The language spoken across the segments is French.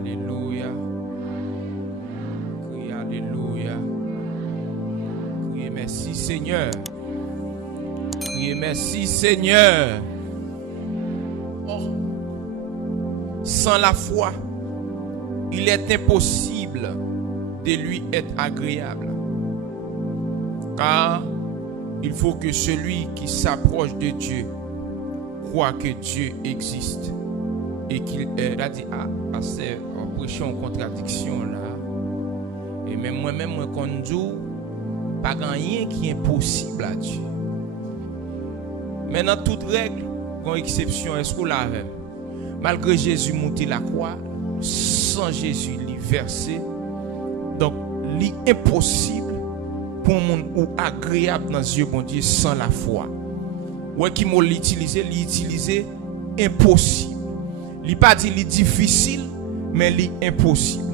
alléluia. Criez alléluia. Criez merci Seigneur. Criez merci Seigneur. Oh. Sans la foi, il est impossible de lui être agréable. Car il faut que celui qui s'approche de Dieu croit que Dieu existe. Et qu'il a dit, c'est en prêchant en contradiction là. Et même moi-même, moi, quand je dis, pas rien qui est impossible à Dieu. Mais dans toute règle, une exception, est-ce qu'on l'a même? Malgré Jésus monter la croix, sans Jésus l'y verser, donc l'impossible pour un monde ou agréable dans les yeux bon Dieu sans la foi. Ouais qui m'a l'utiliser impossible. Il pas dit li difficile mais li impossible.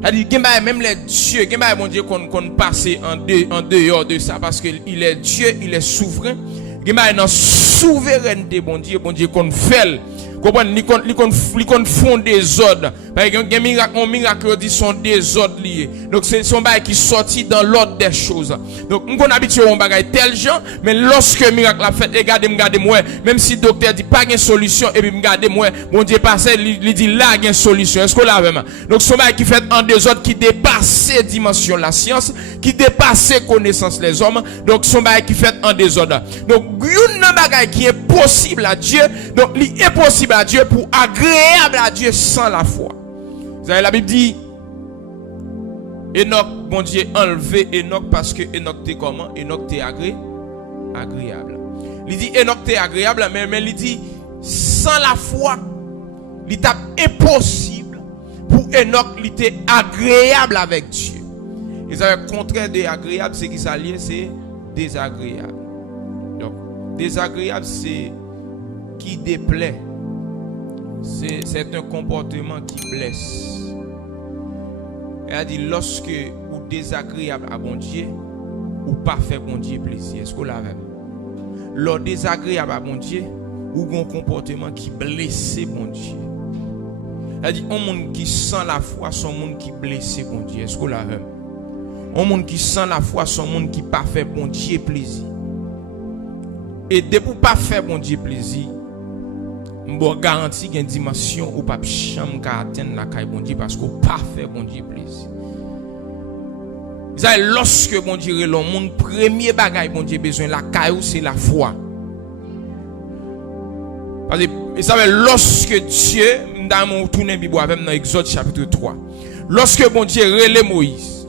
C'est-à-dire que même les dieux, que bon Dieu qu'on passe en dehors de ça parce que il est Dieu, il est souverain. Que dans souveraineté bon Dieu qu'on fait. Comprendre li kon font des ordres. Par exemple, un miracle dit sont des ordres liés. Donc c'est son bail qui sorti dans l'ordre des choses. Donc on habitué on bagaille tel genre, mais lorsque miracle a fait, regardez moi, même si docteur dit pas de solution et puis regardez moi, bon Dieu passé il dit là il y a une solution. Est-ce que là même? Donc son bail qui fait en des ordres qui dépasse dimension la science, qui dépasse connaissance les hommes. Donc son bail qui fait en des ordres. Donc une bagaille qui est possible à Dieu, donc l'impossible à Dieu pour agréable à Dieu sans la foi. Vous avez la Bible dit Enoch, bon Dieu, enlevé Enoch parce que Enoch t'est comment? Enoch t'est agréable. Il dit Enoch t'est agréable, mais il dit sans la foi, il est impossible pour Enoch il était agréable avec Dieu. Et ça le contraire de agréable, c'est qui s'allie, c'est désagréable. Donc désagréable, c'est qui déplaît. C'est un comportement qui blesse. Elle a dit lorsque ou désagréable à bon Dieu ou pas fait bon Dieu plaisir. Est-ce qu'on l'a même? Lors désagréable à bon Dieu ou un comportement qui blesse bon Dieu. Elle a dit un monde qui sent la foi, son monde qui blesse bon Dieu. Est-ce qu'on l'a même? Un monde qui sent la foi, son monde qui pas fait bon Dieu plaisir. Et depuis pas faire bon Dieu plaisir, bon garantie qu'il y a une dimension où pas chambre ka atteindre la caille bon Dieu parce qu'on pas fait bon Dieu plaisir. Ça lorsque bon Dieu le monde premier bagaille bon Dieu besoin la caille c'est la foi. Parce que ça veut lorsque Dieu dans mon tourner Bible avec dans Exode chapitre 3. Lorsque bon Dieu relève Moïse.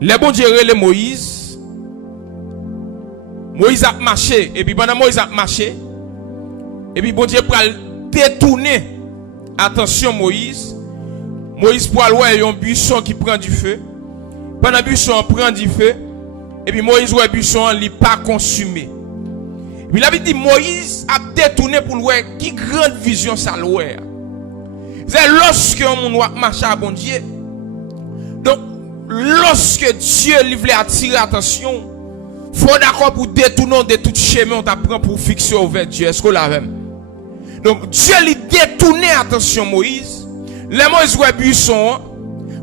Le bon Dieu relève Moïse. Moïse a marché et puis pendant Moïse a marché et puis bon Dieu pour détourner attention Moïse pour aller voir un buisson qui prend du feu. Pendant le buisson prend du feu et puis Moïse voit buisson il pas consumé. Il avait dit Moïse a détourné pour voir qui grande vision ça loin. C'est lorsque on marche à bon Dieu. Donc lorsque Dieu lui voulait attirer attention, faut d'accord pour détourner de tout chemin on t'apprend pour fixer vers Dieu. Est-ce qu'on l'a même? Donc Dieu lui détourné attention Moïse. Les Moïse voit buisson.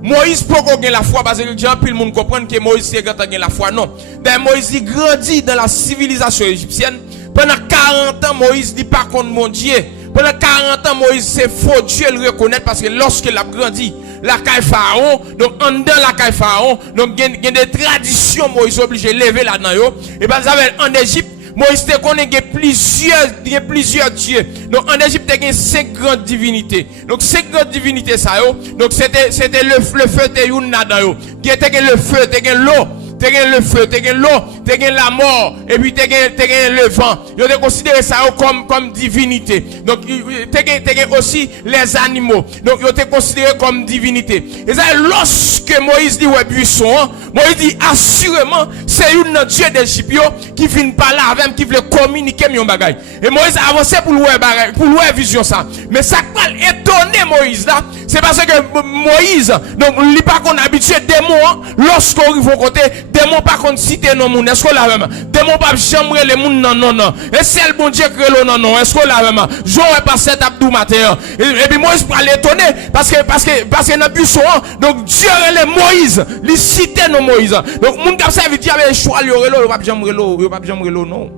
Moïse peut gagner la foi parce que le gens, tout le monde comprend que Moïse c'est quand gagner la foi non. Ben Moïse il grandit dans la civilisation égyptienne. Pendant 40 ans Moïse dit pas contre mon Dieu. Pendant 40 ans Moïse c'est faux Dieu le reconnaît parce que lorsque il a grandi la caille pharaon donc en dedans la caille pharaon donc il y a des traditions Moïse obligé lever là-dedans yo et ben ça en Égypte Moïse te connaît plusieurs dieux. Donc en Égypte il y a 5 grandes divinités. Donc 5 grandes divinités ça yo. Donc c'était le feu te youn là-dedans yo. Qui était le feu, te l'eau. T'es le feu, t'es l'eau, t'es la mort, et puis t'es le vent. Ils ont considéré ça comme divinité. Donc, t'es aussi les animaux. Donc, ils ont considéré comme divinité. Et ça, lorsque Moïse dit, ouais, buisson, Moïse dit, assurément, c'est un Dieu d'Égypte qui vient parler avec qui veut communiquer mon bagage. Et Moïse a avancé pour louer vision ça. Mais ça va étonner Moïse là, c'est parce que Moïse, donc, il n'est pas qu'on habitué des mots, lorsqu'on arrive au côté, démon pas contre citer non monde. Est-ce que là même? Démon pas jamais les monde non. Et c'est le bon Dieu qui le non. Est-ce que là même? J'aurais passé Abdou matin. Et puis Moïse pour l'étonner parce que dans buisson donc Dieu les Moïse, il citait non Moïse. Donc monde comme ça veut dire avec choix il pas jamais non.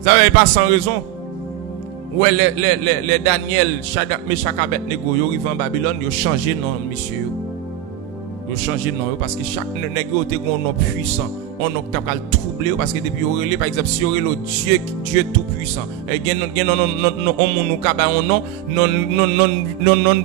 Ça veut pas sans raison. Ouais les Daniel, Shadrach, Meshach, Abednego, yo arrivé en Babylone, yo changé nom monsieur. Yo changé nom parce que chaque nègre était un nom puissant. On a capable troubler parce que depuis orélé par exemple si orélé Dieu tout puissant et non nous kaba non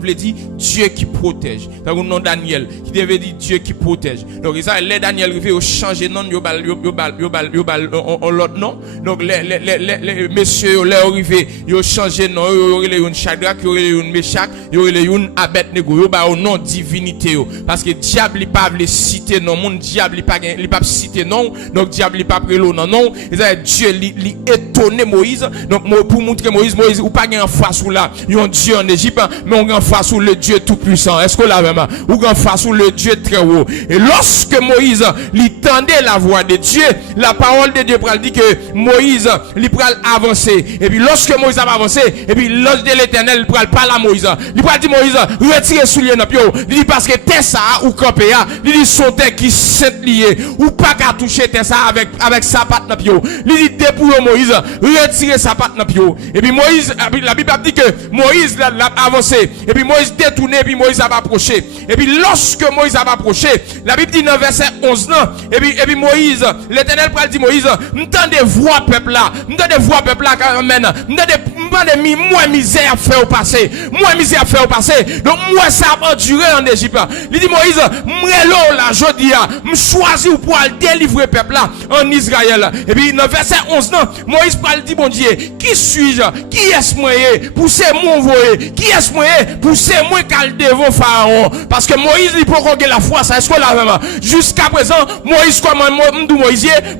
veut dire Dieu qui protège donc non Daniel qui devait dire Dieu qui protège donc ça les Daniel rivé au changer non yo bal l'autre non donc les messieurs les arrivé yo changer non yo orélé une Shadrach yo orélé une Meshach yo orélé une Abednego yo ba au nom divinité parce que diable il pas veut citer non mon diable il pas citer non donc diable il pas prélo non et ça Dieu li étonné Moïse donc pour montrer Moïse ou pas gain face ou là un Dieu en Égypte mais on gain face ou le Dieu tout puissant est-ce que là même ou gain face ou le Dieu très haut et lorsque Moïse lui tendait la voix de Dieu la parole de Dieu pral dit que Moïse lui pral avancer et puis lorsque Moïse a avancé et puis l'ange de l'Éternel pral parler à Moïse lui pral dit Moïse retire soulier dans pied il dit parce que terre ça ou campé il dit son terre qui s'est lié ou pas qu'à toucher ça avec sa patte dans pied. Il dit dépouiller Moïse, retirer sa patte dans pied. Et puis Moïse, la Bible dit que Moïse l'a avancé. Et puis Moïse détourné, et puis Moïse a approché. Et puis lorsque Moïse a approché, la Bible dit dans verset 11 et puis Moïse, l'Éternel pral dit Moïse, m'entendez voix peuple là, m'entendez voix peuple là, amen. M'entendez moi misère à faire au passé. Moi misère à faire au passé. Donc moi ça a enduré en Égypte. Il dit Moïse, m'relo là jodi a, m'choisir pour délivrer peuple là en Israël. Et puis dans verset 11 Moïse parle dit bon Dieu, qui suis-je? Qui est-ce moi pour c'est mon envoyé? Qui est-ce moi pour c'est moi qu'al devant Pharaon? Parce que Moïse il peut gagner la foi ça est-ce que là vraiment jusqu'à présent Moïse comme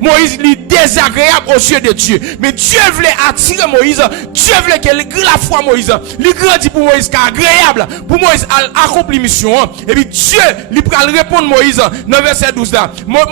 Moïse il désagréable aux yeux de Dieu. Mais Dieu voulait attirer Moïse, Dieu voulait que la foi Moïse, il grandit pour Moïse agréable pour Moïse accomplir mission. Et puis Dieu il peut répondre Moïse dans verset 12 là.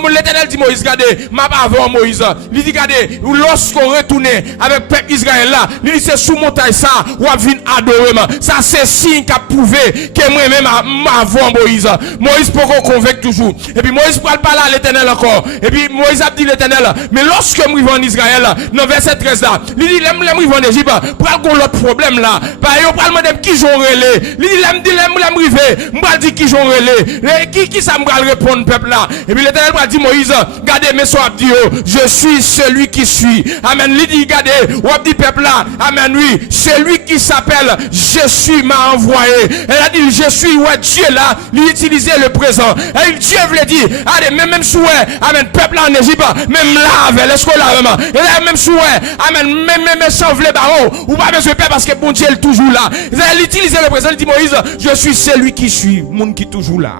L'Éternel dit Moïse regardez, m'a avant Moïse. Il dit regardez, lorsqu'on retourne avec peuple Israël là, il dit c'est sous montagne ça, ou à venir adorer. Ça c'est signe qui a prouvé que moi-même avant Moïse. Moïse peut qu'on convainc toujours. Et puis Moïse parle pas là à l'Éternel encore. Et puis Moïse a dit l'Éternel, mais lorsque moi vais en Israël, dans verset 13 là, il dit l'aime en Égypte, pour qu'on l'autre problème là. Par exemple, parle de qui j'en relais. Il dit l'aime rivé, m'pa dit qui j'en relais. Qui ça m'pa répondre peuple là. Et puis l'Éternel m'a dit Moïse, regardez mes soeurs dit je suis celui qui suis. Amen. Il dit regardez, ou dit peuple là. Amen oui, celui qui s'appelle je suis m'a envoyé. Elle a dit je suis ouais Dieu là, il utilisait le présent. Et Dieu voulait dire, allez même souhait, amen peuple là en Égypte, même là avec l'escole là vraiment. Et là même souhait, amen même sans vle baron, ou pas besoin de peur parce que bon Dieu est toujours là. Il utilisait le présent, il dit Moïse, je suis celui qui suis, monde qui toujours là.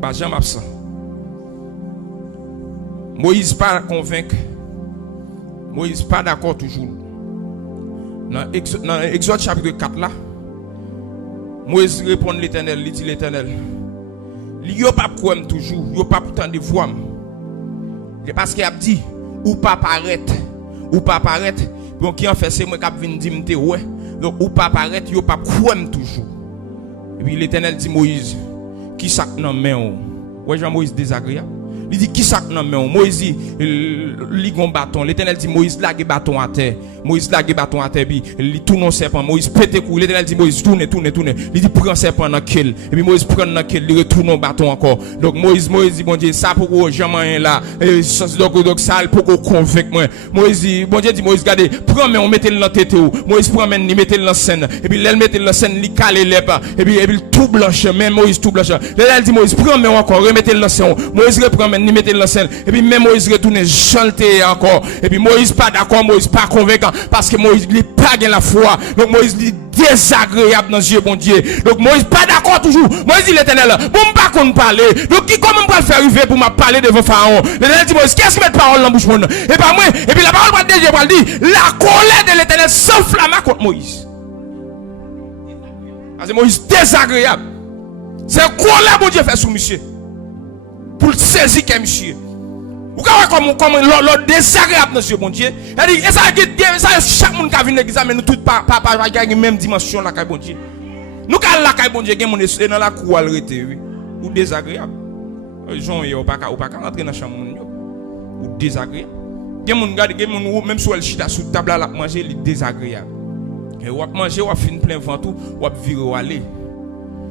Bah jamais absent. Moïse pas convaincre. Moïse pas d'accord toujours. Dans Exode chapitre 4 là, Moïse répond l'Éternel, il dit l'Éternel, il n'a pas croire toujours, il n'a pas pourtant de voix. Parce qu'il a dit, ou pas paraître, donc qui en fait c'est moi qui viens dire ouais, donc ou pas paraître, il n'a pas croire toujours. Et puis l'Éternel dit Moïse, qui sac nan main ouais Jean Moïse désagréable. Il dit qui sac nan main Moïse li gon bâton. L'Éternel dit Moïse lague bâton à terre. Moïse lague bâton à terre puis il tourne un serpent. Moïse pète cou. L'Éternel dit Moïse tourne. Il dit prend serpent dans quel. Et puis Moïse prend dans quel, il retourne au bâton encore. Donc Moïse dit bon Dieu ça pour jamais là. Donc ça pour qu'on convainc moi. Moïse dit bon Dieu dit Moïse regardez, prends mais on mettait dans tête ou. Moïse prend mais il mettait dans scène. Et puis il mettait dans scène, il cale les pas. Et puis tout blanche, même Moïse tout blanche. L'Éternel dit Moïse prends mais encore remettez dans scène. Moïse reprend ni mettre la scène et puis même Moïse retourne chanter encore et puis Moïse pas d'accord, Moïse pas convaincant parce que Moïse il pas gain la foi, donc Moïse il désagréable dans Dieu bon Dieu, donc Moïse pas d'accord toujours. Moïse dit l'Éternel bon pas qu'on parler, donc qui comment pas faire arriver pour m'a parler devant Pharaon. L'Éternel dit Moïse qu'est-ce qui met parole dans bouche mon et pas moi et puis la parole de Dieu va dire la colère de l'Éternel s'enflamma contre Moïse. Parce que Moïse désagréable, c'est colère bon Dieu fait sous monsieur. pour saisir comme monsieur. Vous voyez comment l'autre désagréable dans ce bon Dieu. Et ça chaque monde qui vient dans l'église mais nous tous pas même dimension là bon Dieu. Nous quand là bon Dieu gen mon dans la cour arrêté ou désagréable. Jean yo pas rentrer dans chambre ou désagréable. Gen mon même si elle chita sous table là manger il désagréable. Et ou manger ou fin plein ventre ou virer aller.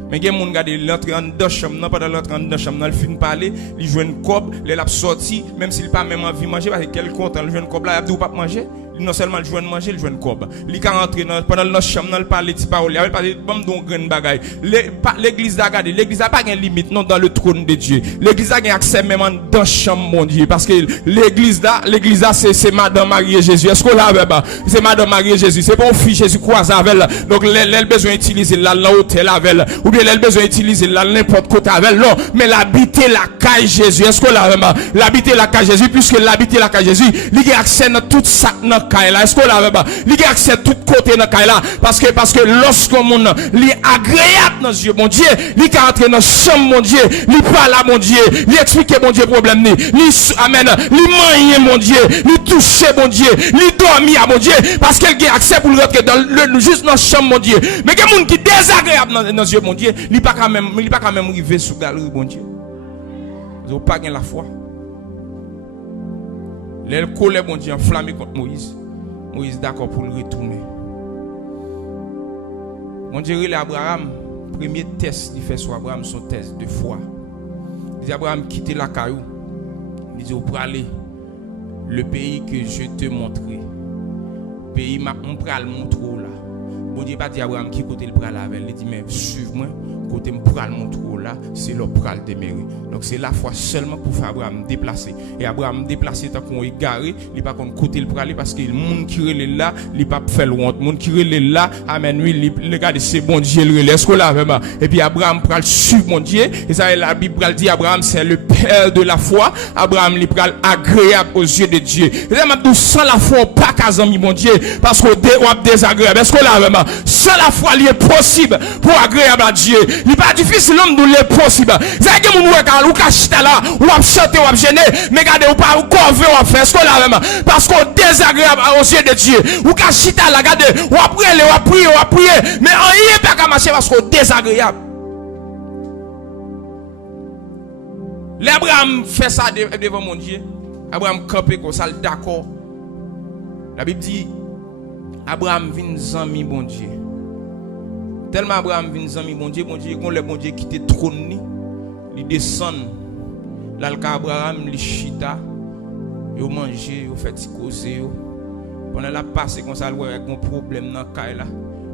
Mais gen moun gade l'entrée en deux chambre pendant l'entrée en deux chambre il fin parler, il joue une cob, il a sorti même s'il pas même envie manger parce que quel content il joue une cob là, il pas manger. Non seulement il joue manger, il joue une cob. Il quand rentrer pendant notre chambre, il parler petit parole, il parler bam don grande bagaille. L'église da gade, l'église a pas de limite non dans le trône de Dieu. L'église a accès même en dans chambre mon Dieu parce que l'église là c'est madame Marie et Jésus. Est-ce qu'on l'a c'est madame Marie et Jésus, c'est pas fille Jésus croise avec elle. Donc elle besoin utiliser là l'hôtel avec elle ou bien elle besoin utiliser là n'importe côté avec elle. Non, mais l'habiter la caille Jésus. Est-ce qu'on l'a l'habiter la caille Jésus puisque l'habiter la caille Jésus, il a accès dans tout ça là, est-ce qu'on l'a pas? Il a accès tout côté dans là parce que lorsqu'on monde li agréable dans Dieu mon Dieu, il a entrer dans chambre mon Dieu, il parle à mon Dieu, il explique mon Dieu problème ni, amen, il manger mon Dieu, il toucher mon Dieu, il dormir à mon Dieu parce qu'il a accès pour rentrer dans le juste dans chambre mon Dieu. Mais il y a monde qui désagréable dans Dieu mon Dieu, il pas quand même arriver sous galerie mon Dieu. Vous pas la foi. Les colère bon Dieu enflammé contre Moïse. Moïse d'accord pour le retourner. Mon Dieu, Abraham, premier test qu'il fait sur Abraham, son test de foi. Il dit Abraham, quitte la caillou. Il dit, pour aller le pays que je te montrerai. Pays on pral montrer là. Bon Dieu pas dit Abraham qui côté le pral avec. Il dit mais suive-moi. Côté me pral montrer là, c'est le pral demeurer. Donc c'est la foi seulement pour faire Abraham déplacer. Et Abraham déplacer tant qu'on égaré, il pas comme côté le pral parce que le monde qui relève là, il pas faire loin. Le monde qui relève là, amen oui, il regarde c'est bon Dieu le relève ce là vraiment. Et puis Abraham pral suivre mon Dieu et ça la Bible pral dit Abraham c'est le père de la foi. Abraham il pral agréable aux yeux de Dieu. Et là maintenant sans la foi pas qu'à ami mon Dieu parce que on désagréable. Est-ce que là vraiment sans la foi il est possible pour agréable à Dieu. Il n'est pas difficile l'homme de l'impossible. C'est que mon ou kachita là, ou a chanter ou a gêner, mais regardez ou pas ou corver ou faire ce qu'on a vraiment parce qu'on désagréable aux yeux de Dieu. Ou kachita là, regardez, ou a prier, mais on y est pas qu'à marcher parce qu'on désagréable. L'Abraham fait ça devant mon Dieu. Abraham campé comme ça d'accord. La Bible dit Abraham vient zami bon Dieu. Tellement Abraham vient zami bon Dieu, quand le bon Dieu quitte le trône, il descend. Là, Abraham, il chita, il mange, il fait causer. Pendant la passe, comme ça, il a un problème dans le cas là.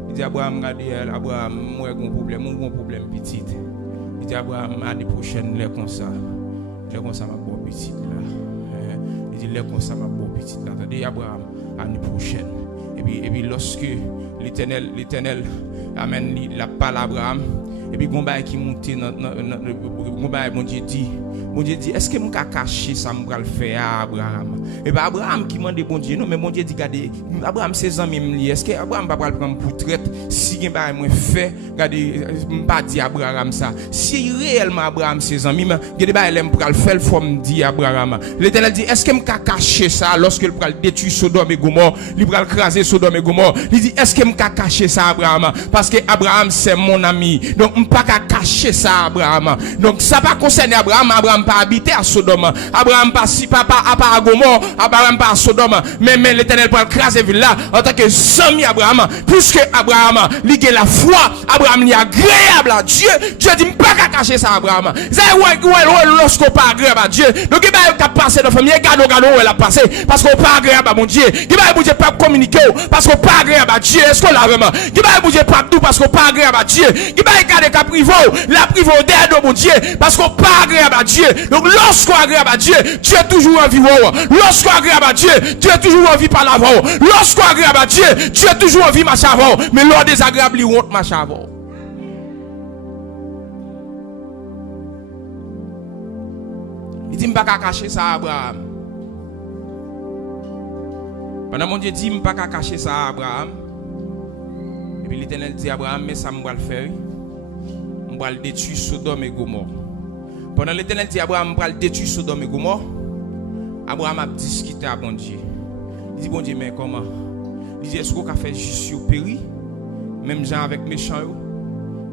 Il dit Abraham, regardez, Abraham, moi j'ai un problème petit. Il dit Abraham, l'année prochaine, il est comme ça. Il est comme ça, ma bonne petite là. Il dit, il est comme ça, ma bonne petite là. Attendez, Abraham, l'année prochaine. Et puis lorsque l'Éternel, amen, il a parlé à Abraham, et puis Gomba qui montait mon Dieu dit, est-ce que je peux cacher ça, je vais le faire à Abraham? Et bien Abraham qui m'a dit, bon Dieu, non, mais mon Dieu dit, regardez, Abraham c'est un même lié. Est-ce que Abraham va le prendre pour traite? Si il va me faire, regardez, je ne pas dire Abraham ça. Si réellement Abraham c'est un même, il va le faire, il faut me dire Abraham. L'Éternel dit, est-ce que je peux cacher ça lorsque il va détruire Sodome et Gomorrhe, il va écraser Sodome et Gomorrhe? Il dit, est-ce que je peux cacher ça Abraham? Parce que Abraham c'est mon ami. Donc, je ne peux pas cacher ça Abraham. Donc, ça va concerner Abraham. Abraham pas habité à Sodome. Abraham pas si papa à Gomorrhe. Abraham pas à Sodome. Mais l'Éternel pour écraser ville là en tant que ami Abraham. Puisque Abraham ligue la foi, Abraham est agréable à Dieu. Dieu dit, je ne peux pas cacher ça Abraham. C'est lorsqu'on pas agréable à Dieu. Donc, il va passer dans la famille. Gado, elle a passé. Parce qu'on pas agréable à mon Dieu. Il va bouger pas communiquer. Parce qu'on pas agréable à Dieu. Est-ce qu'on l'a vraiment? Il va bouger pas tout parce qu'on pas agréable à Dieu. Il va garder qu'à privo. La privo d'aide au mon Dieu. Parce qu'on pas agréable à Dieu. Donc, lorsqu'on agréable à Dieu, Dieu est toujours en vie. Lorsqu'on agréable à Dieu, Dieu est toujours en vie par l'avant. Lorsqu'on agréable à Dieu, Dieu est toujours en vie ma chavon. Mais l'ordre désagréable, il honte ma chavon. Il dit, je ne peux pas cacher ça à Abraham. Pendant mon Dieu dit, je ne peux pas cacher ça à Abraham. Et puis l'Éternel dit à Abraham, mais ça, je vais le faire. Je vais le détruire Sodome et Gomorrhe. Pendant l'Éternel dit Abraham va détruire Sodome et Gomorrhe, Abraham a discuté avec bon Dieu. Il dit bon Dieu, mais comment? Il dit est-ce qu'on a fait juste au péri, même gens avec méchants?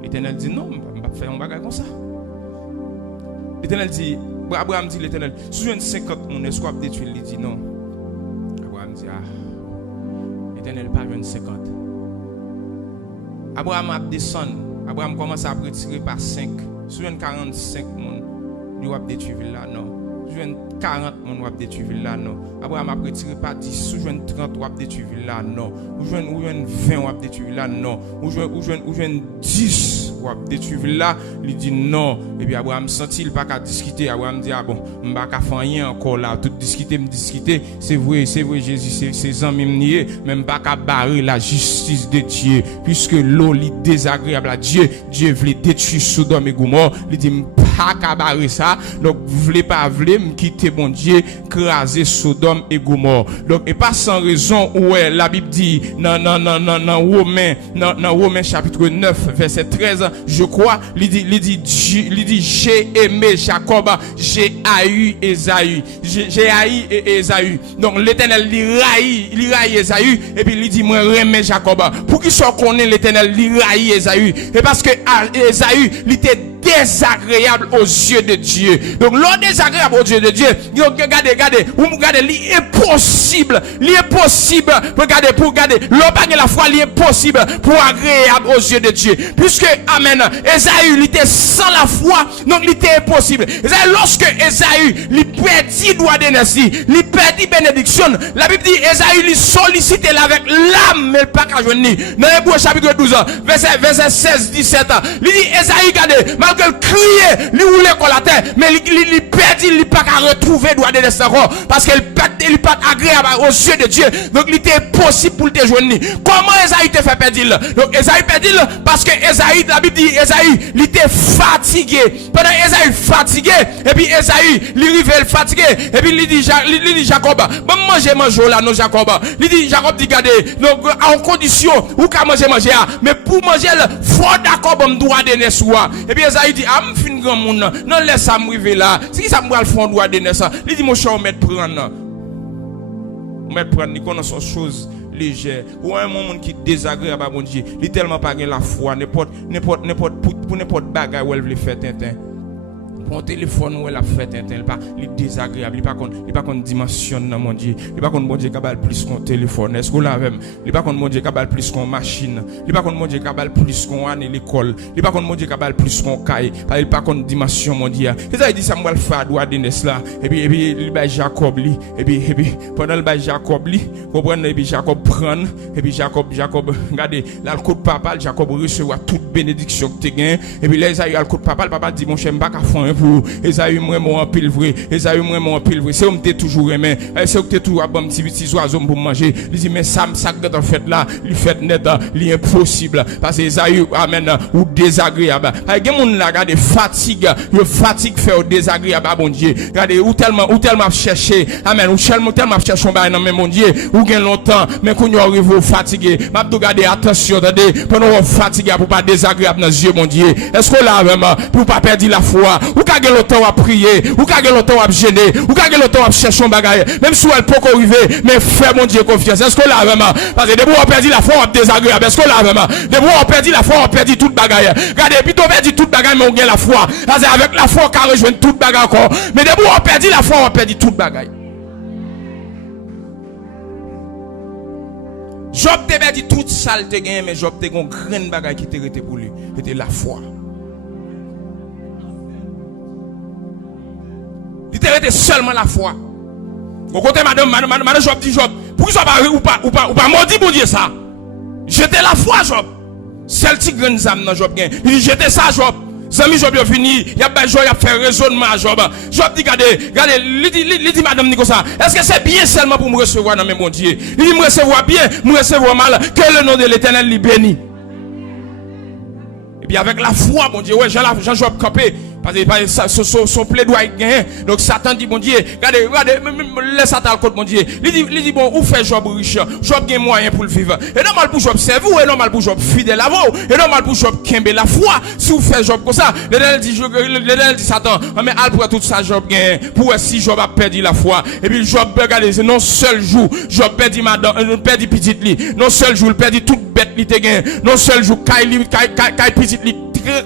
L'Éternel dit non, on va pas faire un bagage comme ça. L'Éternel dit, Abraham dit l'Éternel, si je 50 personnes, est-ce qu'on va détruire? Il dit non. Abraham dit l'Éternel pas 50. Abraham a descendu. Abraham commence à retirer par 5. Si je 45 personnes, il va détruire là, non. Si je 40 personnes, il va détruire là, non. Abraham a retiré par 10. Si je 30, il va détruire là, non. Ou je 20, il va détruire là, non. Ou je 10. Détruire là, il dit non. Et puis Abraham sentit il pas qu'à discuter. Abraham dit bon, on va pas faire rien encore là, tout discuter, c'est vrai Jésus, c'est amis nier, même pas qu'à barrer la justice de Dieu, puisque l'eau est désagréable à Dieu. Dieu voulait détruire Sodome et Gomorrhe. Il dit pas qu'à barrer ça. Donc voulez pas me quitter bon Dieu, craser Sodome et Gomorrhe. Donc et pas sans raison où la Bible dit dans Romains chapitre 9 verset 13, je crois, il dit j'ai aimé Jacob, j'ai haï Ésaü. J'ai haï Ésaü. Donc l'Éternel il haï Ésaü et puis il dit moi j'aime Jacob. Pour qui soit connaît l'Éternel il haï Ésaü? Et parce que Ésaü il était désagréable aux yeux de Dieu. Donc l'eau désagréable aux yeux de Dieu, regardez, l'impossible, regardez, l'eau pas la foi, l'impossible pour agréable aux yeux de Dieu. Puisque, amen, Ésaü, il était sans la foi, donc il était impossible. Lorsque Ésaü, il perdit droit de naissance, il perdit bénédiction, la Bible dit, Ésaü, il sollicitait avec l'âme, mais pas qu'à joindre. Dans Hébreux chapitre 12, verset 16, 17, il dit, Ésaü, regardez, malgré le crier, il roulait contre la terre, mais il perdit, il pas qu'à retrouver droit de naissance encore, parce qu'il pas agréable aux yeux de Dieu. Donc il était possible pour te joindre. Comment Ésaü te fait perdre? Donc Ésaü perdit parce que Ésaü, la Bible dit Ésaü, il était fatigué. Pendant Ésaü fatigué, et puis Ésaü, il arrive fatigué, et puis il dit Jacob, bon manger là, non Jacob. Il dit Jacob dit regardez, donc en condition ou qu'à manger, mais pour manger, faut d'accord bon droit de naissance. Et puis Ésaü dit ah me fin grand monde, non laisse ça m'arriver là. Si ça me va le fond droit de naissance. Il dit mon cher on met prendre. Mettre prendre ni connaît son chose légère ou un monde qui désagréable à bon Dieu il tellement pas la foi n'importe pour n'importe bagarre où elle veut faire tintin pour téléphone où elle a fait tintin pas il désagréable il pas qu'on dimension dans mon Dieu il pas qu'on bon Dieu capable plus qu'on téléphone est-ce qu'on l'a même il pas qu'on bon Dieu capable plus qu'on machine il pas qu'on bon Dieu capable plus qu'on année l'école il pas qu'on bon Dieu capable plus qu'on caille il pas qu'on dimension mon Dieu et ça il dit ça me va le faire droit de là et puis il ba Jacob li et puis pendant le ba Jacob li comprendre et puis Jacob prend et puis Jacob regardez là le coup de papa Jacob recevoir toute bénédiction que tu gagnes et puis là Esaü a le coup de papa dit mon cher m'pas ka faire pour Esaü moi en pile vrai Esaü moi en pile vrai c'est on t'es toujours aimé c'est on t'es toujours bon petit oiseau pour manger il dit mais ça dans fait là il fait net il impossible parce que Esaü amen ou désagréable il y a monde là regarde fatigue fait au désagréable bon Dieu regardez ou tellement chercher amen ou tellement chercher on dans même mon Dieu ou gain longtemps mais qu'on arrive fatigué m'a regarder attention attendez pendant on fatigué pour pas désagréable dans yeux mon Dieu est-ce que là vraiment pour pas perdre la foi ou ka gen longtemps à prier ou ka gen longtemps à gêner ou ka gen longtemps à chercher un bagage même si elle peut arriver mais fais mon Dieu confiance est-ce que là vraiment parce que debout on perdit la foi on désagréable est-ce que là vraiment debout on perdit la foi on perdit toute bagage regardez plutôt perdit toute bagage mais on gagne la foi parce que avec la foi on peut rejoindre toute bagage encore mais debout on perdit la foi on perdit toute bagage. Job te perdu toute salle te gagné mais Job te gon grain bagage qui te rete pour lui c'était la foi. Il te rete seulement la foi. Au côté madame Job dit Job pourquoi ou pas maudit bon Dieu ça. J'étais la foi Job. Celle qui grain zam dans Job gain. Il dit j'étais ça Job. Zami Job yo fini, y a pas Job y a fait raisonnement à Job. Job dit regardez, il dit madame Nico ça. Est-ce que c'est bien seulement pour me recevoir dans mon Dieu? Il dit me recevoir bien, me recevoir mal, que le nom de l'Éternel lui bénit. Et puis avec la foi mon Dieu, ouais, Jean Job campé, Parce que son plaidoyer gagne. Donc Satan dit, bon Dieu, regardez, laisse Satan le côté, mon Dieu. Il dit, bon, où fait Job riche? Job gagne moyen pour le vivre. Et normal pour Job servir, et normal pour Job fidèle à vous, et normal pour Job kembe la foi. Si vous faites Job comme ça, l'éternel dit Satan, mais al pour tout ça Job gagne, pour si Job a perdu la foi. Et puis Job, regardez, c'est non seul jour, Job perdit madame, perdit petite li, non seul jour, il perdit toute bête li te gagne, non seul jour, kai petite li,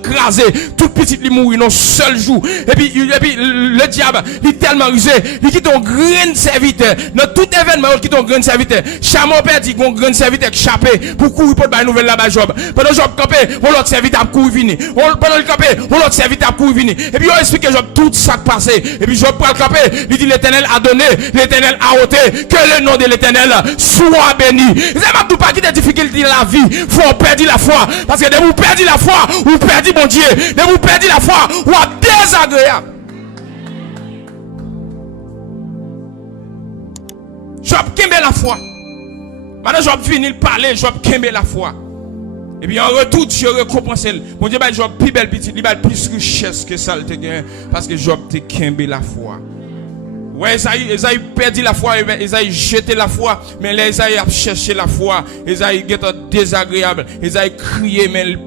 crasé, toute petite li mourir, non seul jour. Et puis le diable, il est tellement rusé, il quitte un grand serviteur, dans tout événement, il quitte un grand serviteur. Chamon perdu, un grand serviteur échappé, pour courir pour une nouvelle là-bas, Job. Pendant Job campé, on l'autre serviteur a couru venir. Pendant le campé, on l'autre serviteur a couru venir. Et puis on explique Job tout ça qui passé. Et puis Job pour le campé, il dit l'éternel a donné, l'éternel a ôté, que le nom de l'éternel soit béni. Vous avez pas qui des difficultés de la vie, faut perdre la foi. Parce que dès que vous perdez la foi, vous perdez mon Dieu. Dès que vous perdez la foi, vous êtes désagréable. Job kembe la foi. Maintenant Job finit de parler, Job kembe la foi. Et puis en retour, Dieu récompense. Mon Dieu, Job plus belle petite, il a plus richesse que ça, parce que Job te kembe la foi. Ouais, Esaïe perdu la foi, Esaïe jeté la foi, mais là, Esaïe a cherché la foi, Esaïe est désagréable, Esaïe crié, mais il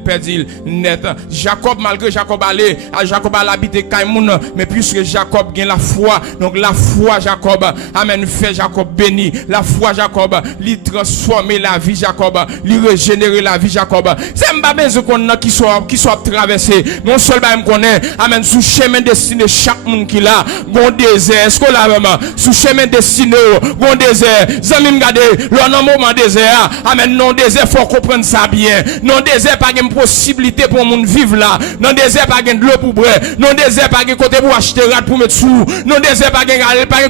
perdit net. Jacob, malgré Jacob allait, Jacob a habité Kaimoun, mais puisque Jacob gagne la foi, donc la foi Jacob, amen, fait Jacob béni, la foi Jacob, lui transformer la vie Jacob, lui régénérer la vie Jacob. C'est un besoin qu'on a qui soit traversé, non seulement qu'on est, amen, sous chemin destiné chaque monde qui l'a, bon désir. Est-ce que là vraiment sous chemin destiné bon désert zami m'gade le non moment désert amen non désert faut comprendre ça bien non désert pas une possibilité pour monde vivre là non désert pas de l'eau pour boire non désert pas côté pour acheter rat pour mettre sous non désert pas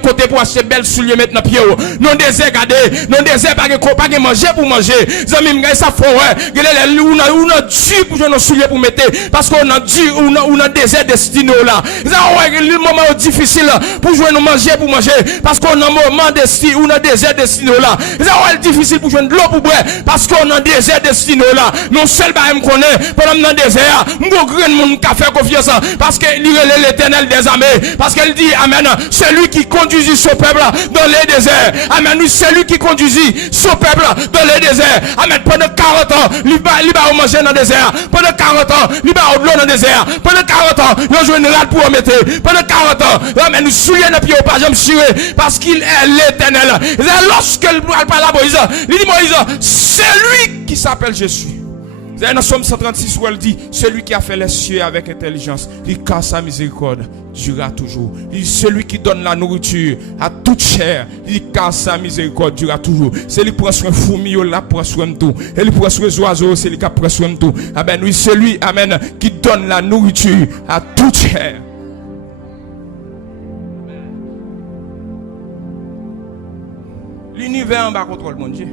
côté pour acheter belle soulier mettre dans pied non désert gade non désert pas manger pour manger zami m'gade ça faut ouais on a Dieu pour nos souliers pour mettre parce qu'on a Dieu on a désert destiné là ça ouais le moment difficile pour jouer nous manger pour manger parce qu'on a un moment destiné ou un désert destiné là c'est difficile pour jouer de l'eau pour boire parce qu'on a un désert destiné là non seul bah me connaît pendant dans désert mon grand monde qui fait confiance parce que il est l'éternel des armées parce qu'elle dit amen celui qui conduisit son peuple dans les déserts amen celui qui conduisit son peuple dans les déserts amen pendant 40 ans il va manger dans le désert pendant 40 ans il va de l'eau dans le désert pendant 40 ans il joue une rade pour mettre pendant 40 ans amen nous souillons le pied au pas jamais tirer parce qu'il est l'éternel. Lorsque il parle à Moïse, il dit Moïse, c'est lui qui s'appelle Jésus. Dans Somme 136 où elle dit, celui qui a fait les cieux avec intelligence, il casse sa miséricorde, durera toujours. Il dit, celui qui donne la nourriture à toute chair, il casse sa miséricorde, durera toujours. C'est lui qui prend soin fourmi, il prend soin de tout. Et il prend soin des oiseaux, c'est lui qui prend soin de tout. Amen. Oui, celui, amen, qui donne la nourriture à toute chair. L'univers en bas contrôle, mon Dieu.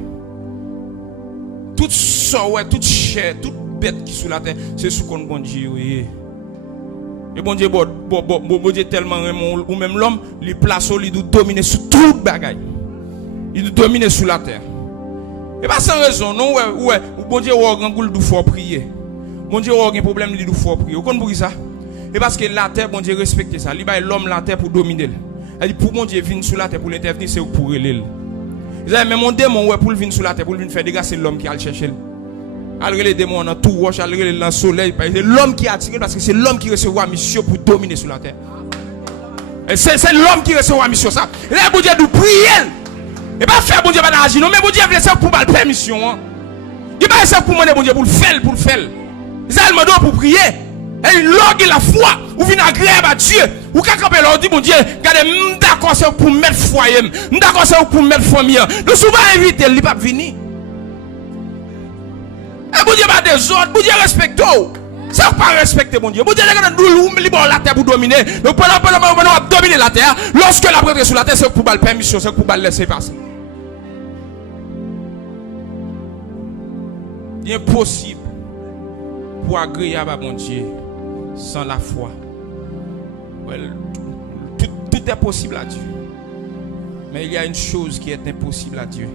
Tout ça, ouais, toute chair, toute bête qui est sous la terre, c'est sous qu'on bon Dieu. Oui. Et bon Dieu, bon Dieu tellement ou même l'homme, il place, il doit dominer sur tout bagaille. Il doit dominer sur la terre. Et pas sans raison, non, ouais, bon Dieu, il a un goût de fort prier. Bon Dieu, il a un problème de fort prier. Vous comprenez ça? Et parce que la terre, bon Dieu, respecte ça. Il a l'homme la terre pour dominer. Elle dit, pour bon Dieu venir sur la terre, pour l'intervenir, c'est pour l'île. Mais mon démon, ouais, pour venir sur la terre, pour venir faire des gars, c'est l'homme qui a le chercher. Alors les démons dans tout roche, alors dans le soleil, c'est l'homme qui a attiré parce que c'est l'homme qui recevra mission pour dominer sur la terre. C'est l'homme qui recevra mission ça. Et là, bon Dieu nous prier. Et pas faire bon Dieu pas agir, non mais bon Dieu veut laisser pour mal permission. Il pas laisser pour demander bon Dieu pour le faire, C'est le demande pour prier. Et il log la foi, ou vient agréable à Dieu. Ou quand on dit, mon Dieu, regardez, d'accord, c'est pour mettre foyer, d'accord, c'est pour mettre famille. Nous souvent invité, il ne pas venir. Et bon Dieu, pas des autres, bon Dieu, respecte. Ça ne pas respecter, mon Dieu. Bon Dieu, nous libérons la terre pour dominer. Donc pendant on dominer la terre, lorsque la prêtre sur la terre, c'est pour la permission, c'est pour laisser passer. Il est impossible pour agréable à mon Dieu sans la foi. Well, tout est possible à Dieu. Mais il y a une chose qui est impossible à Dieu.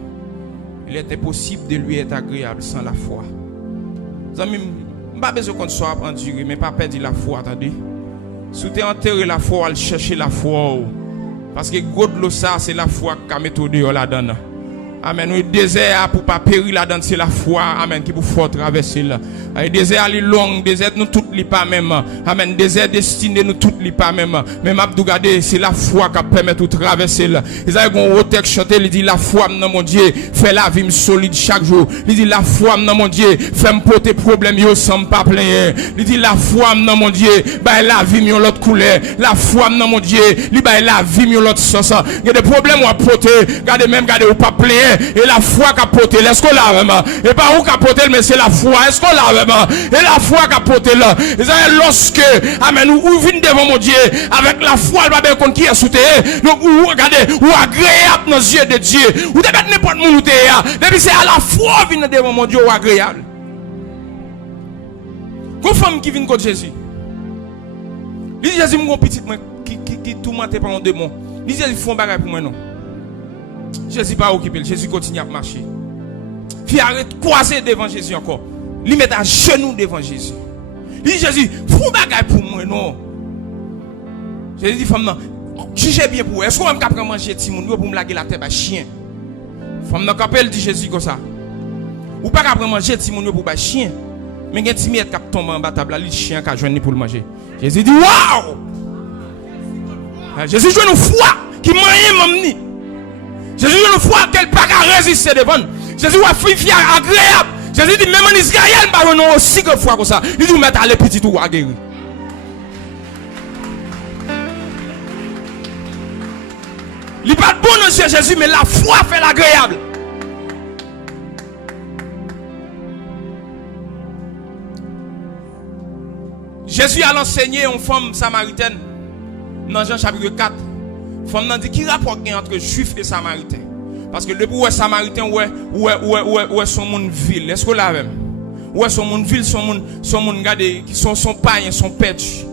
Il est impossible de lui être agréable sans la foi. Amis, Pas besoin qu'on soit enduré, mais pas perdre la foi, attendez. Si tu es enterré la foi, aller chercher la foi. Parce que God lo ça, c'est la foi qui a méthode là-dedans. Amen. Le désert pour pas périr là-dedans, c'est la foi. Amen. Qui pour faire traverser là. Le désert est long, désert nous toutes les pas même. Amen. Désert destiné nous toutes les pas même. Mais m'abdou gade, c'est la foi qui permet de traverser là. Ils ont un haut texte chanté, il dit la foi dans mon Dieu, fait la vie solide chaque jour. Il dit la foi dans mon Dieu, fait me porter problème yo sans pas plaindre. Il dit la foi dans mon Dieu, bah la vie yon l'autre couleur. La foi dans mon Dieu, li bah la vie yon l'autre sens. Il y a des problèmes à porter, regardez même regardez ou pas plaindre. Et la foi qu'a porté, est-ce qu'on l'a vraiment? Et pas où qu'a porté, mais c'est la foi, est-ce qu'on l'a vraiment? Et la foi qu'a porté là. Et ça, lorsque, amen, ou vient devant mon Dieu, avec la foi, elle va bien qu'on qui est soutenu. Donc, ou regardez, ou agréable dans les yeux de Dieu. Ou de mettre n'importe où t'es là. Depuis c'est à la foi, vient devant mon Dieu, ou agréable. Une femme qui vient contre Jésus. Il dit, Jésus, mon petit, qui tourmenté par un démon. Il dit, Jésus, font bagarre pour moi, non. Jésus pas occupé, Jésus continue à marcher. Puis arrête croiser devant Jésus encore. Il met à genoux devant Jésus. Il dit Jésus, fous bagaille pour moi non. Jésus dit femme non, jugez bien pour vous. Est-ce qu'on va me manger Timoun pour me laguer la tête à chien? Femme non capelle dit Jésus comme ça. Ou pas capable manger Timoun pour ba chien. Mais gen Timoun qui tombe en bas table là, le chien qui a joindre pour le manger. Jésus dit waouh! Jésus joue une foi qui m'a m'amener. Jésus une foi qu'elle pas résister devant. Jésus a fait fier agréable. Jésus dit même en Israël pas non aussi que foi comme ça. Il dit mettre à les petits tout à guérir. Il pas bon dans Jésus mais la foi fait l'agréable. Jésus a enseigné une femme samaritaine dans Jean chapitre 4. Femme nan dit qui rapport entre juifs et samaritains. Parce que depuis où samaritain où son monde ville. Est-ce que là même? Où son monde ville son monde gardé qui sont païens sont perdus.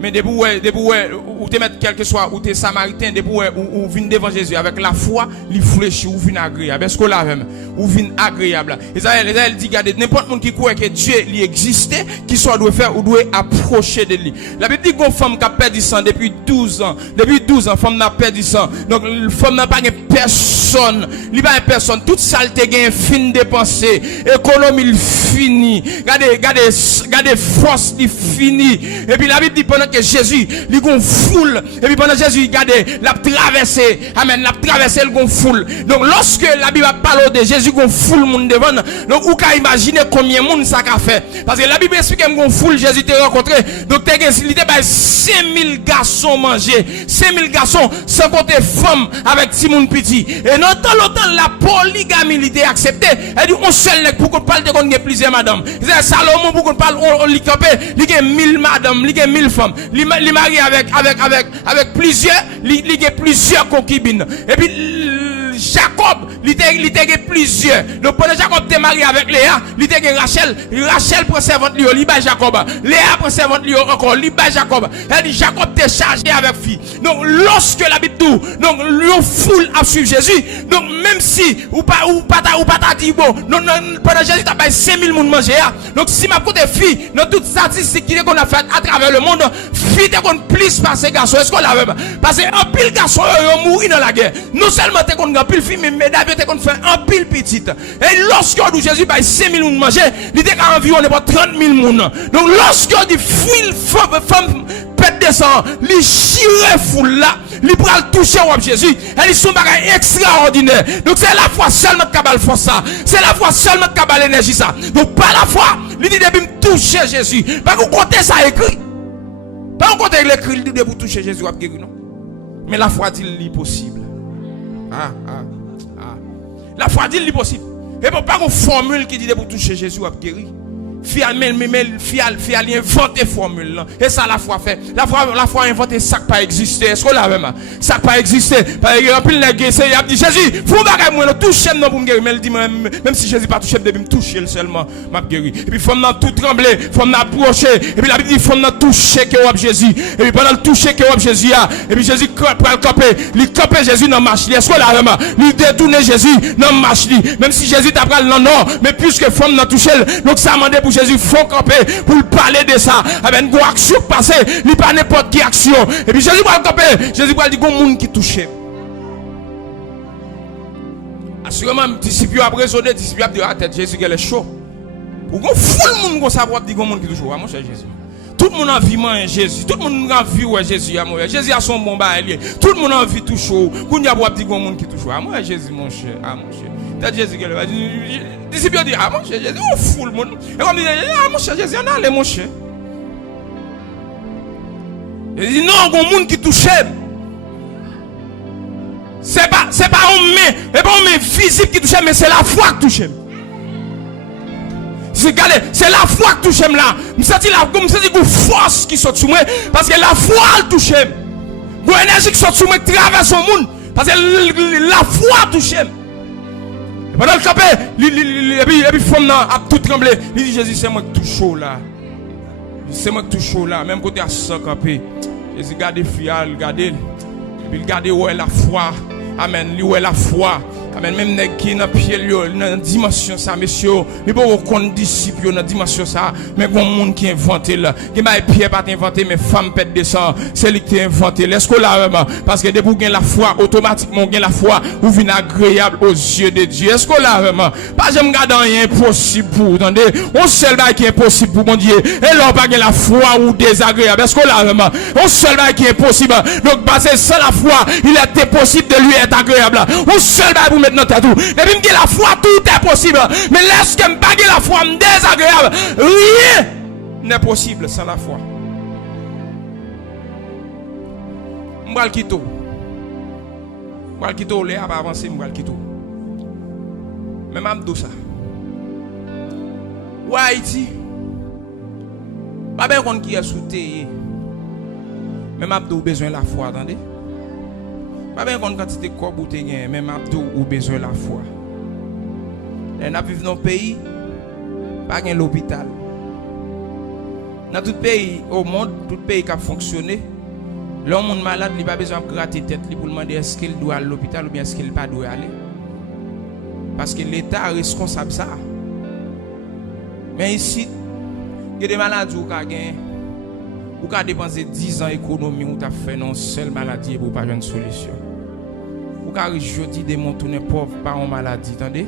Mais depuis où te mettre quel que soit où t'es samaritain depuis où vient devant Jésus avec la foi, il fléchit ou vient agréable. Est-ce que là même ou vient agréable. Israël dit regardez n'importe monde qui croit que Dieu il existait, qui soit doit faire ou doit approcher de lui. La Bible dit qu'une femme qui a perdu sang depuis 12 ans. Depuis 12 ans femme n'a perdu sang. Donc femme n'a pas personne, il pas personne, toute saleté gain fin dépensé, économie il fini. Regardez force il fini. Et puis la Bible dit pendant que Jésus il gon foule et puis pendant Jésus regardez l'a traversé, amen, l'a traversé le gon foule. Donc lorsque la Bible parle de Jésus gon foule monde devant, donc ou ka imaginer combien monde ça qu'a fait parce que la Bible explique que gon foule Jésus t'a rencontré. Donc t'es il était 5000 garçons manger, 5000 garçons sans compter femmes avec Simon petit. Et non tant longtemps la polygamie il était acceptée. Elle dit on seul nèg pour qu'on parle de qu'on a plusieurs madame. C'est Salomon pour qu'on parle on li campé, il y a 1000 madame, il y a 1000 femmes. Il marié avec plusieurs, il y a plusieurs concubines. Et puis Jacob, il était plusieurs. Donc pendant Jacob était marié avec Léa, il était Rachel. Rachel prend servante lui, il bat Jacob. Léa prend servante lui encore, il bat Jacob. Elle dit Jacob était chargé avec fille. Donc lorsque la Bible dit, donc le foule à suivre Jésus. Donc même si ou pas dit bon, non pendant Jésus t'as pas 5000 moun manger. Donc si ma côté fille, dans toute statistique qu'on a fait à travers le monde, fille t'es qu'on plus passer garçon. Est-ce qu'on l'a même? Parce que un pile garçon ont mouru dans la guerre. Non seulement t'es qu'on pile fille mais mesdames t'es qu'on fait un pile petite. Et lorsqu'on dit Jésus bah 5000 moun manger, il était environ pas 30 000 moun. Donc lorsqu'on dit femme pète de sang, li chire foule là, li pral toucher au Jésus, elle sont bagaille extraordinaire. Donc c'est la foi seulement capable force ça. C'est la foi seulement capable énergie ça. Donc pas la foi, il dit depuis me toucher Jésus. Pas qu'on compter ça écrit. Pas qu'on compter l'écrit il dit pour toucher Jésus ou guérir non. Mais la foi dit l'impossible. La foi dit l'impossible. Et pas qu'on formule qui dit pour toucher Jésus ou guérir. Fial inventer formule là. Et ça la foi fait. La foi inventer ça qui pas existé. Est-ce que là même ça pas existé. Par exemple il a dit Jésus, faut pas moi toucher non pour me guérir mais il dit même si Jésus pas touché depuis me toucher seulement m'a guéri. Et puis faut tout trembler, faut m'approcher et puis la Bible dit faut toucher que Jésus. Et puis pendant le toucher que Jésus a et puis Jésus prend le camper, il camper Jésus dans marche. Est-ce que là même il détourner Jésus dans marche même si Jésus t'a pris non mais puisque femme n'a touché donc ça mandé pour Jésus faut camper pour parler de ça. Avec une action passée, il n'y a pas n'importe qui action. Et puis Jésus va camper, Jésus va dire qu'il y a un monde qui touche. Assurément, disciple a raisonné, disciple a dit à tête Jésus qu'elle est chaud. Pour qu'on fout le monde comme ça pour dire qu'il y a un monde qui touche. Mon cher Jésus. Tout le monde a envie de Jésus. Tout le monde a envie de Jésus. Jésus a son bon bail. Tout le monde a envie de toucher. Qu'on y a pour dire qu'il y a un monde qui touche. Moi Jésus mon cher. Mon cher. T'as Jésus qu'elle va dire. Disciple dit mon cher Jésus, on fout le monde. Et comme dit mon cher Jésus, on a allé mon cher. Il dit non, il y a un monde qui touche. C'est pas un main physique qui touche, mais c'est la foi qui touche. C'est la foi qui touche là. Je me sens une force qui sort sur moi. Parce que la foi elle touche. Une énergie qui sort sur moi traverse le monde. Parce que la foi touche. Et pendant le capé, et puis femme a tout tremblé. Il dit Jésus, c'est moi qui touche là. C'est moi qui touche là. Même côté à 100 capé. Jésus garde les filles, regardez. Et puis regardez où est la foi. Amen. Où est la foi. Amen. Même nèg qui dans pied dans dimension ça monsieur, il pas reconnaître disciple dans dimension ça, mais bon monde qui inventé là. Qui m'a Pierre pas inventé mais femme pète descend, c'est lui qui inventé. Est-ce que là vraiment parce que dès vous gain la foi automatiquement gain la foi ou vient agréable aux yeux de Dieu. Est-ce que là vraiment pas j'aime garder rien impossible pour attendez, on seul bail qui est impossible pour mon Dieu. Et là pas gain la foi ou désagréable. Est-ce que là vraiment on seul bail qui est impossible. Donc parce que sans la foi, il est impossible de lui être agréable. On seul bail maintenant t'as tout. Depuis que la foi tout est possible. Mais lorsque je pas la foi désagréable, rien n'est possible sans la foi. M'bral kito. M'bral kito les a pas avancer m'bral kito. Mais m'amdou ça. Ou Haïti. Pas bien qu'on qui est souté. Mais m'amdou besoin la foi, attendez. Pas bien qu'on quantité de corps bouté gain, mais m'abdou ou besoin la foi. Et n'a vivre dans pays pas gain l'hôpital. Dans tout pays au monde, tout pays qui a fonctionné, l'homme malade, il pas besoin de gratter tête pour demander est-ce qu'il doit aller à l'hôpital ou bien est-ce qu'il pas doit aller. Parce que l'État est responsable ça. Mais ici, il y a des maladies où gain ou qu'a dépensé 10 ans d'économie ou t'as fait une seule maladie pour pas avoir une solution. Ou qu'a jeudi démontrer pauvre par une maladie, attendez.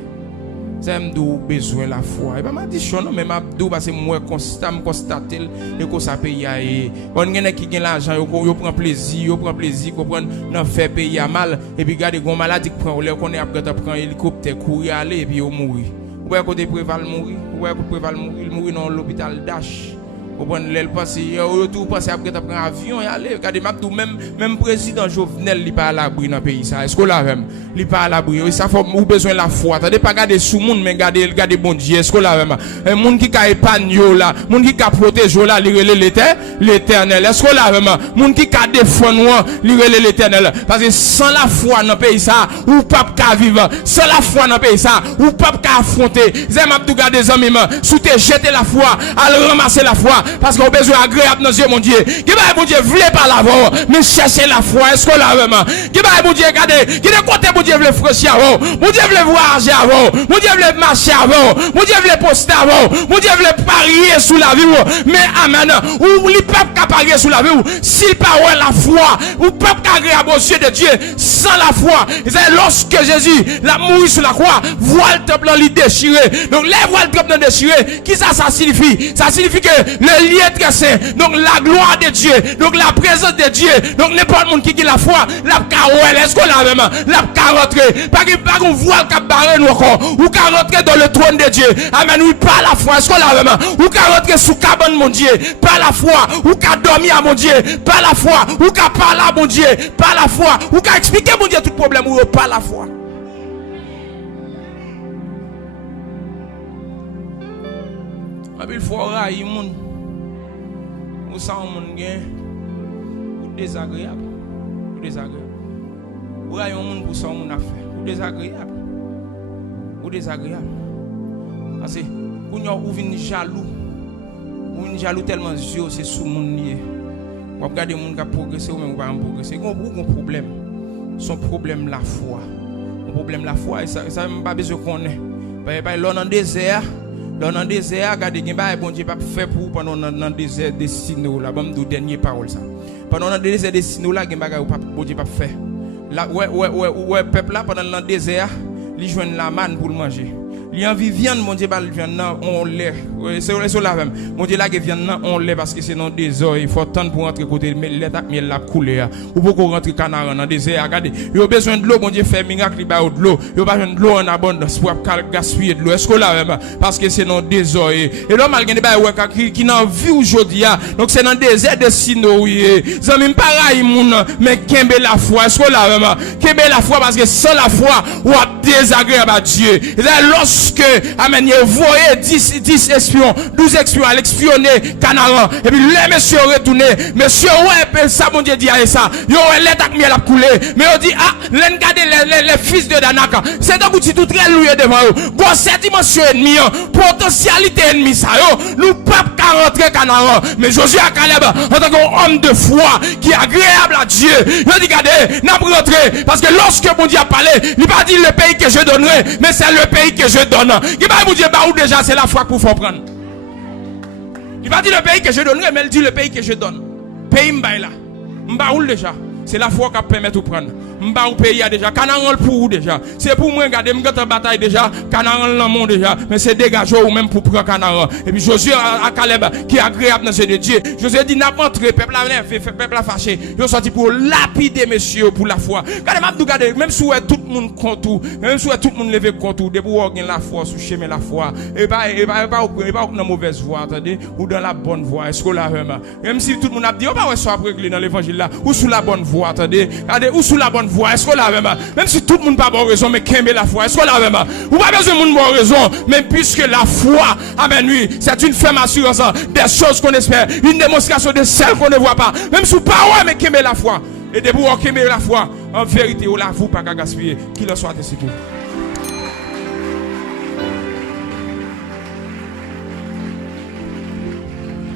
C'est m'dou besoin la foi. Et pas m'a dit non mais m'abdou parce que moi constamment constater et que ça paye et on gagne qui gagne l'argent yo prend plaisir qu'on prend dans faire payer mal et puis garder gon maladie qui prend l'air qu'on est après prend hélicoptère courir aller et puis yo mourir. Ou bien côté préval mourir, ou bien préval mourir dans l'hôpital Dash. Vous prenez l'aile passer, retour passer après tu prends avion et aller. Regardez m'abdou même président Jovenel il pas à l'abri dans le pays ça. Est-ce que là même il pas à l'abri. Ça faut ou besoin la foi. Attendez pas garder sous monde mais garder bon Dieu. Est-ce que là même un monde qui ka épargne là, monde qui ka protéger là, il relève l'Éternel. Est-ce que là même monde qui ka défendre il relève l'Éternel parce que sans la foi dans le pays ça ou pas ka vivre. Sans la foi dans le pays ça ou pas ka affronter. J'aime m'abdou garder des amis sous te jeter la foi, aller ramasser la foi. Parce qu'on a besoin agréable dans Dieu, mon Dieu. Qui va, mon Dieu, voulez pas l'avoir, mais chercher la foi. Est-ce qu'on l'a vraiment? Qui va, mon Dieu, regardez. Qui de côté, mon Dieu, voulait franchir avant. Mon Dieu, voulait voyager avant. Mon Dieu, voulait marcher avant. Mon Dieu, voulait poster avant. Mon Dieu, voulait parier sous la vie. Mais, amen. Ou les peuples qui parier sous la vie. S'il pas la foi, ou peuple qui agréable aux yeux de Dieu, sans la foi. C'est lorsque Jésus l'a mouru sur la croix, voile temple lui déchiré. Donc, les voiles temple déchiré, qui ça signifie? Ça signifie que le lié très saint, donc la gloire de Dieu, donc la présence de Dieu, donc n'importe monde qui a la foi, la carouelle, est-ce qu'on l'a vraiment, la rentrer, pas qu'on voit le cap barré nous encore, ou qu'à rentrer dans le trône de Dieu, amen, oui, pas la foi, est-ce qu'on l'a vraiment, ou qu'à rentrer sous cabane mon Dieu, pas la foi, ou qu'à dormir à mon Dieu, pas la foi, ou qu'à parler à mon Dieu, pas la foi, ou qu'à expliquer mon Dieu tout problème, ou pas la foi. Il faut railler monde. Ou ça on gain ou désagréable. Ou désagréable. Ou railler monde pour ça on a fait. Ou désagréable. Ou désagréable. Parce que quand on vient jaloux. Ou une jaloux tellement yeux c'est sous monde lié. On regarder monde qui a progressé ou même pas progresser. Un problème. Son problème la foi. Un problème la foi et ça même pas besoin qu'on ait. Pas l'on en désert. Là dans le désert, regardez, bon Dieu pas fait pour pendant dans le désert destiné là, bon nous dernière parole ça. Pendant le désert destiné là, bon Dieu pas fait. Là ouais peuple là pendant le désert, ils joignent la manne pour le manger. Il y a envie viande, mon Dieu, viande on lait. C'est là même. Mon Dieu, là, viande on lait parce que c'est dans des désert. Il faut attendre pour rentrer côté mais lait miel la couler. Ou pour rentrer canard dans des désert. Regardez, il a besoin de l'eau, mon Dieu, fait miracle, il a de l'eau. Il a besoin de l'eau en abondance pour gaspiller de l'eau. Est-ce que là même parce que c'est dans des désert. Et là malgré des bails qui n'en vit aujourd'hui. Donc c'est dans des désert de Sino. Ça même pareil moun mais kembe la foi. Est-ce que là même kembe la foi parce que sans la foi ou désagréable à Dieu. Et là lorsque amen, vous voyez 10 espions, 12 espions à l'expionner Canaran. Et puis les messieurs retournés. Messieurs, ouais, ça, mon Dieu dit à ça. Yo, l'état miel a coulé. Mais on dit, ah, les fils de Danaka. C'est donc tout très loué devant eux. Bon, cette dimension ennemie, potentialité ennemie, ça, yo. Nous pas qu'à rentrer Canaran. Mais Josué à Caleb, en tant qu'homme de foi, qui est agréable à Dieu. Il dit, regardez, n'a pas rentré. Parce que lorsque mon Dieu a parlé, il n'a pas dit le pays que je donnerai, mais c'est le pays que je donne. Il va vous dire, bah, déjà, c'est la foi qu'il faut prendre. Il va dire le pays que je donnerai, mais il dit le pays que je donne. Pays m'baïla. M'baoul déjà. C'est la foi qui permet de prendre. M'ba ou pays a déjà. Canaran pour vous déjà. C'est pour moi, regardez, m'gante en bataille déjà. Canaran dans le monde déjà. Mais c'est dégagé ou même pour prendre Canaran. Et puis Josué à Caleb, qui est agréable dans ce de Dieu. Josué dit, n'a pas entré, peuple a fâché. Ils sont sortis pour lapider, messieurs, pour la foi. Regardez, même si tout le monde compte tout, même si tout le monde lève compte tout, de pour la foi, sous chemin la foi. Et pas dans mauvaise voie, attendez, ou dans la bonne voie. Est-ce que là, même si tout le monde a dit, on va soit réglé dans l'évangile là, ou sous la bonne voie, attendez, regardez, ou sous la bonne voie. Est-ce que là, même si tout le monde n'a pas bonne raison, mais qu'aimer la foi, est-ce que là, ou pas besoin de monde bonne raison, mais puisque la foi, amen, oui, c'est une ferme assurance des choses qu'on espère, une démonstration de celles qu'on ne voit pas, même sous parole, mais qu'aimer la foi. Et de pouvoir qu'aimer la foi, en vérité, on la vous pas qu'à gaspiller, qu'il en soit ainsi pour vous.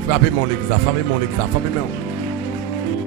Frappez mon l'exa, frappez mon l'exa, frappez mon.